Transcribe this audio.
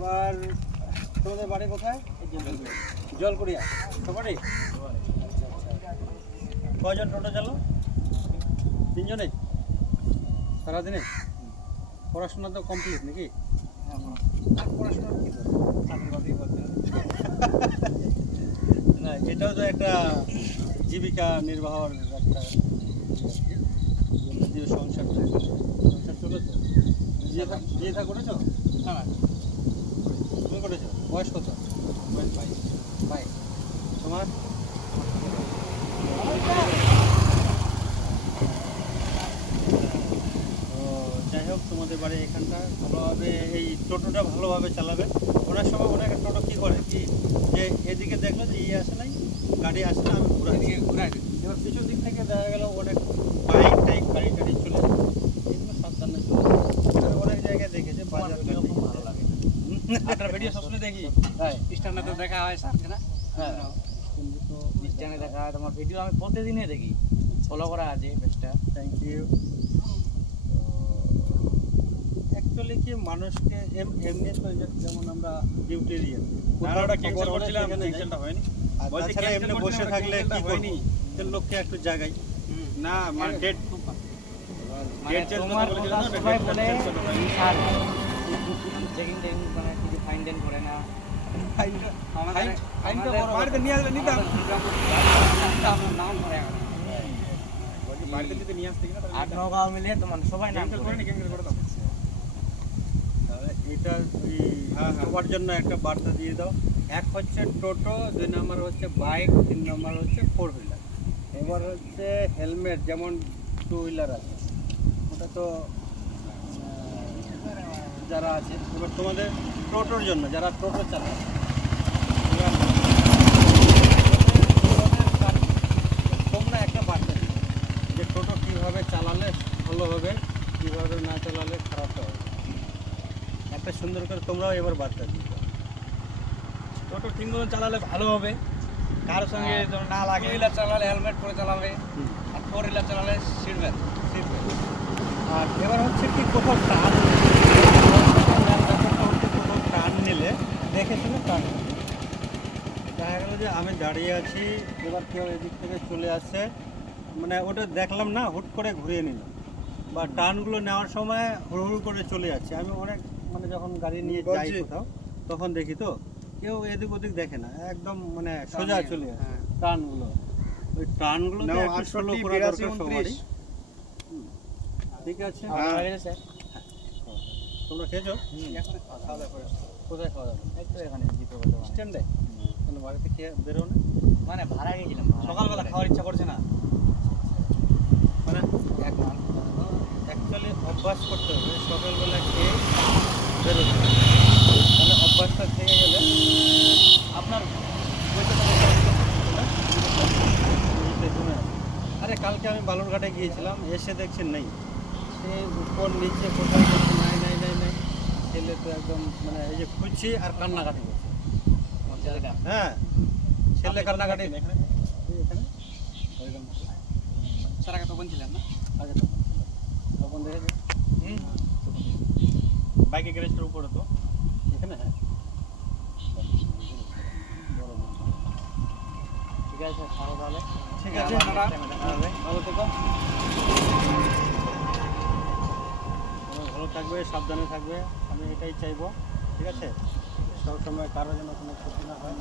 এবার তোমাদের বাড়ি কোথায়? জলকুড়িয়া। সবারই কজন টোটো চালো তিনজনে? সারাদিনে? পড়াশোনা তো কমপ্লিট নাকি। না, এটাও তো একটা জীবিকা নির্বাহের একটা সংসার। সংসার চলে তো বিয়ে বিয়ে করেছ? না। করেছ? বয়স কত? বয়স বাইশ। তোমার? যাই হোক, তোমাদের বাড়ি এখানটা ভালোভাবে, এই টোটোটা ভালোভাবে চালাবে। অনেক সময় অনেক টোটো কী করে? কি? যে এদিকে দেখল যে ইয়ে আসে নাই, গাড়ি আসে না, আমি ঘুরাই ঘুরাই দিন এবার পিছন দিক থেকে দেখা গেল অনেক বাইক টাইক গাড়ি টাড়ি চলে যায়। এগুলো সাবধানে চলে আমি অনেক জায়গায় দেখেছি তোমার বাজার ভিডিও খুব ঘাটে। ভালো লাগে আপনার ভিডিও সবসময় দেখি। স্ট্যান্ডে তো দেখা হয় স্যার না? হ্যাঁ। কিন্তু স্ট্যান্ডে দেখা হয় তোমার ভিডিও আমি প্রতিদিনই দেখি। ফলো করা আছে পেজটা থ্যাংক ইউ অ্যাকচুয়ালি কি মানুষকে এম- এমনি তো যেমন আমরা ডিউটেরিয়ান ওটা ক্যান্সেল করছিলাম ক্যান্সেলটা হয়নি। তাছাড়া এমনি বসে থাকলে কি হয়নি। লোককে একটু জাগাই। না মানে ডেট Date তোমার করতে কথা না, করতে স্যার চেকিং টেকিং মানে কিছু ফাইন টেন করে না। বাড়িতে নিয়ে আসলে নিতাম। আমার নাম ধরে বলছি বাড়িতে যদি নিয়ে আসতে কিনা আট ন মিলিয়ে তোমার সবাই নাম করে। নি ক্যান্সেল করে দাও। তাহলে এটা হ্যাঁ, হ্যাঁ। সবার জন্য একটা বার্তা দিয়ে দাও। এক হচ্ছে টোটো দুই নম্বর হচ্ছে বাইক তিন নম্বর হচ্ছে ফোর হুইলার এবার হচ্ছে হেলমেট যেমন টু হুইলার আছে। ওটা তো যারা আছে এবার তোমাদের টোটোর জন্য যারা টোটো চালায়। তোমরা একটা বার্তা যে টোটো কীভাবে চালালে ভালো হবে কীভাবে না চালালে খারাপ হবে। একটা সুন্দর করে তোমরাও এবার বার্তা দিও। টোটো ঠিক মতো চালালে ভালো হবে। কারোর সঙ্গে হ্যাঁ। না লাগে। হুইলার চালালে হেলমেট পরে চালাবে আর ফোর হুইলার চালালে সিট বেল্ট সিট বেল্ট। আর এবার হচ্ছে কি কোথাও টান কোথাও টান নিলে দেখে শুনে টান দেখা গেল যে আমি দাঁড়িয়ে আছি এবার কেউ এদিক থেকে চলে আসছে। মানে ওটা দেখলাম না হুট করে ঘুরিয়ে নিল। বা টার্নগুলো নেওয়ার সময় হুড় হুড় করে চলে যাচ্ছে। আমি অনেক মানে যখন গাড়ি নিয়ে যাই কোথাও তখন দেখি তো কেউ এদিক ওদিক দেখে না। একদম মানে সোজা চলে গেল, আসে হ্যাঁ। টার্নগুলো ওই টার্নগুলো স্লো করা দরকার সবারই ঠিক আছে? হ্যাঁ। তোমরা খেয়েছো? খাওয়া দাওয়া করে কোথায় খাওয়া দাওয়া তো এখানে দীপকতা স্ট্যান্ডে? কেন বাড়িতে খেয়ে বেরো না মানে ভাড়া গেছিলাম। সকালবেলা খাওয়ার ইচ্ছা করছে না? মানে এক অ্যাকচুয়ালি অভ্যাস করতে হবে সকালবেলা খেয়ে বেরোতে। তাহলে অভ্যাসটা থেকে গেলে আপনার। আরে কালকে আমি বালুরঘাটে গিয়েছিলাম এসে দেখছি নেই। সে উপর নিচে দেখছি নাই নাই নাই নাই। ছেলে তো একদম মানে এই যে খুঁজছি আর কান্নাকাটি করছে। ছেলেটা হ্যাঁ ছেলে কান্নাকাটি। এখানে? এই এখানে? ওইরকম। স্যার আগে তখন ছিলেন না? আগে তখন ছিল। তখন দেখেছে? বাইকে গ্যারেজটার উপরে তো। এখানে? হ্যাঁ। ঠিক আছে খাওয়া তাহলে ঠিক আছে আবার next time দেখা হবে। ভালো থেকো। তোমরা ভালো থাকবে, সাবধানে থাকবে, আমি এটাই চাইব, ঠিক আছে? সবসময় কারও যেন কোনো ক্ষতি না হয়।